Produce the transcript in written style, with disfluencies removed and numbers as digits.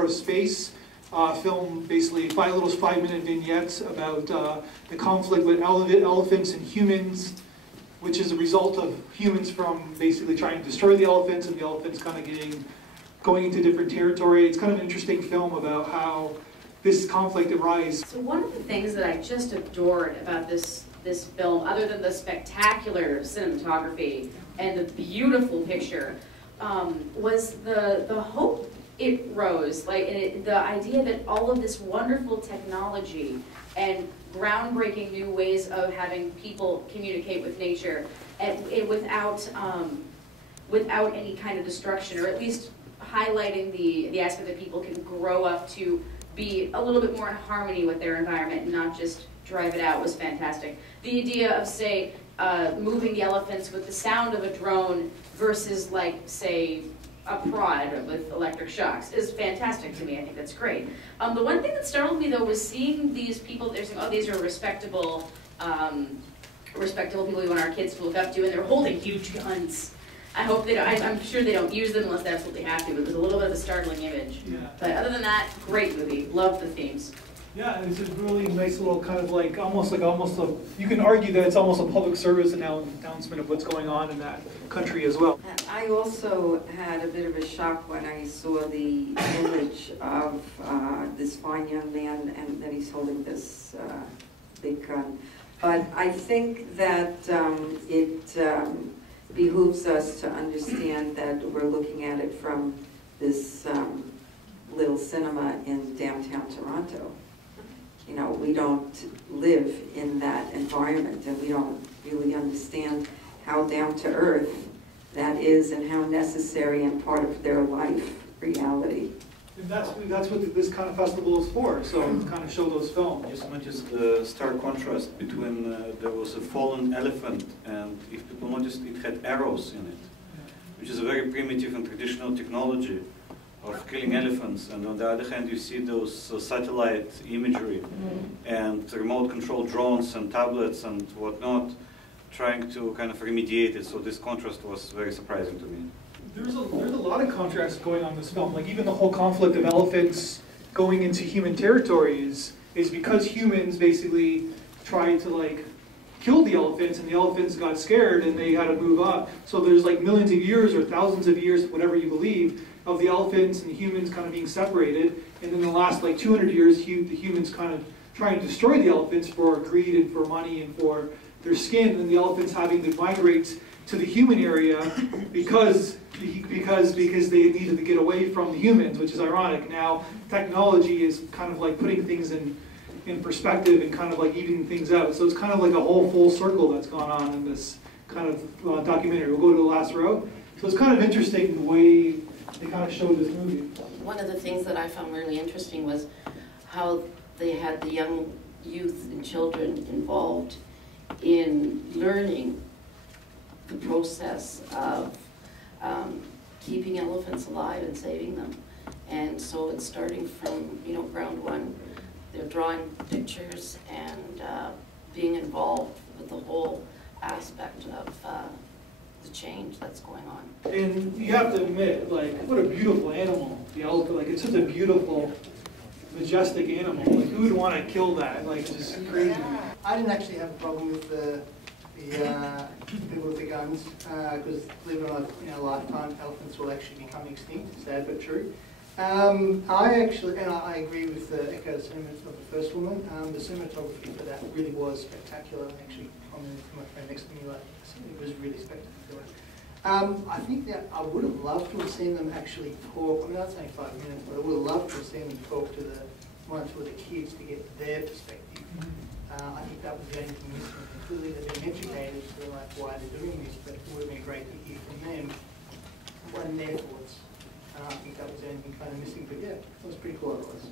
tour of space. Film basically 5-minute vignettes about the conflict with elephants and humans, which is a result of humans from basically trying to destroy the elephants, and the elephants kind of going into different territory. It's kind of an interesting film about how this conflict arises. So one of the things that I just adored about this film, other than the spectacular cinematography and the beautiful picture, was the hope it rose, the idea that all of this wonderful technology and groundbreaking new ways of having people communicate with nature without any kind of destruction, or at least highlighting the aspect that people can grow up to be a little bit more in harmony with their environment and not just drive it out, was fantastic. The idea of, say, moving the elephants with the sound of a drone versus, like, say, a prod with electric shocks is fantastic to me. I think that's great. The one thing that startled me, though, was seeing these people. They're saying, "Oh, these are respectable people we want our kids to look up to," and they're holding huge guns. I hope they don't. I'm sure they don't use them unless they absolutely have to. But it was a little bit of a startling image. Yeah. But other than that, great movie. Loved the themes. Yeah, it's a really nice little kind of like almost you can argue that it's almost a public service announcement of what's going on in that country as well. I also had a bit of a shock when I saw the image of this fine young man and that he's holding this big gun. But I think that it behooves us to understand that we're looking at it from this little cinema in downtown Toronto. You know, we don't live in that environment, and we don't really understand how down to earth that is and how necessary and part of their life reality. And that's what this kind of festival is for, so kind of show those films. Just noticed the stark contrast between there was a fallen elephant, and if people noticed, it had arrows in it, which is a very primitive and traditional technology of killing elephants. And on the other hand, you see those satellite imagery and remote control drones and tablets and whatnot trying to kind of remediate it. So this contrast was very surprising to me. There's a lot of contrast going on in this film. Like even the whole conflict of elephants going into human territories is because humans basically tried to like kill the elephants, and the elephants got scared and they had to move up. So there's like millions of years or thousands of years, whatever you believe, of the elephants and the humans kind of being separated. And then the last like 200 years, the humans kind of trying to destroy the elephants for greed and for money and for their skin, and the elephants having to migrate to the human area because they needed to get away from the humans, which is ironic. Now technology is kind of like putting things in perspective and kind of like evening things out. So it's kind of like a whole full circle that's gone on in this kind of documentary. We'll go to the last row. So it's kind of interesting the way they kind of showed this movie. One of the things that I found really interesting was how they had the young youth and children involved in learning the process of keeping elephants alive and saving them. And so it's starting from, ground one. They're drawing pictures and being involved with the whole aspect of the change that's going on. And you have to admit, like, what a beautiful animal, the elephant. Like, it's such a beautiful, majestic animal. Like, who would want to kill that? Like, it's just crazy. I didn't actually have a problem with the people with the guns, because believe it or not, in a lifetime, elephants will actually become extinct. Sad but true. I agree with the echo sentiment of the first woman. The cinematography for that really was spectacular. I actually commented to my friend next to me, like, it was really spectacular. I think that I would have loved to have seen them actually talk. I mean, that's only 5 minutes, but I would have loved to have seen them talk to one or two of the kids to get their perspective. I think that was the only thing missing. Clearly they've been educated to like why they're doing this, but it would have been great to hear from them what their thoughts. I think that was the only thing kind of missing, but yeah, it was pretty cool otherwise.